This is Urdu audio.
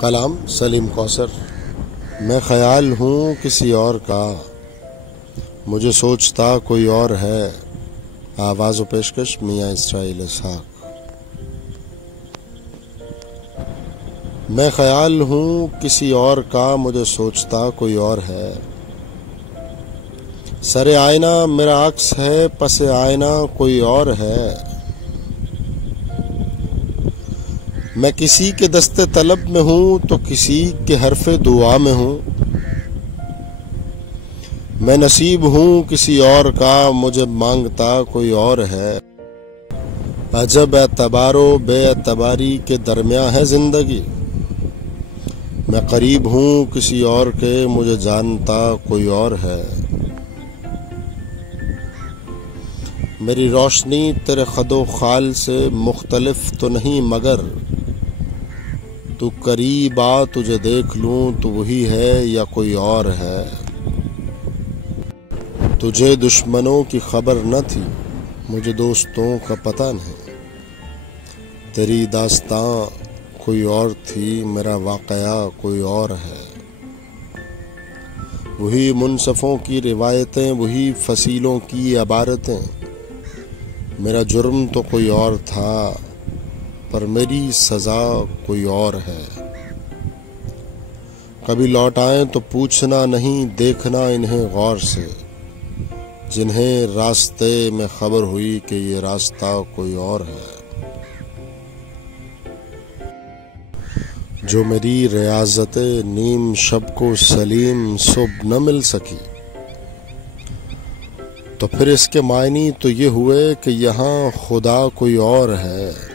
کلام سلیم کوثر۔ میں خیال ہوں کسی اور کا، مجھے سوچتا کوئی اور ہے۔ آواز و پیشکش میاں اسرائیل اسحاق۔ میں خیال ہوں کسی اور کا، مجھے سوچتا کوئی اور ہے۔ سر آئینہ میرا عکس ہے، پس آئینہ کوئی اور ہے۔ میں کسی کے دست طلب میں ہوں تو کسی کے حرف دعا میں ہوں۔ میں نصیب ہوں کسی اور کا، مجھے مانگتا کوئی اور ہے۔ عجب اعتبار و بے اعتباری کے درمیان ہے زندگی۔ میں قریب ہوں کسی اور کے، مجھے جانتا کوئی اور ہے۔ میری روشنی تیرے خد و خال سے مختلف تو نہیں، مگر تو قریب آ تجھے دیکھ لوں تو وہی ہے یا کوئی اور ہے۔ تجھے دشمنوں کی خبر نہ تھی، مجھے دوستوں کا پتہ نہیں۔ تیری داستاں کوئی اور تھی، میرا واقعہ کوئی اور ہے۔ وہی منصفوں کی روایتیں، وہی فصیلوں کی عبارتیں۔ میرا جرم تو کوئی اور تھا، پر میری سزا کوئی اور ہے۔ کبھی لوٹ آئیں تو پوچھنا نہیں، دیکھنا انہیں غور سے، جنہیں راستے میں خبر ہوئی کہ یہ راستہ کوئی اور ہے۔ جو میری ریاضت نیم شب کو سلیم صبح نہ مل سکی، تو پھر اس کے معنی تو یہ ہوئے کہ یہاں خدا کوئی اور ہے۔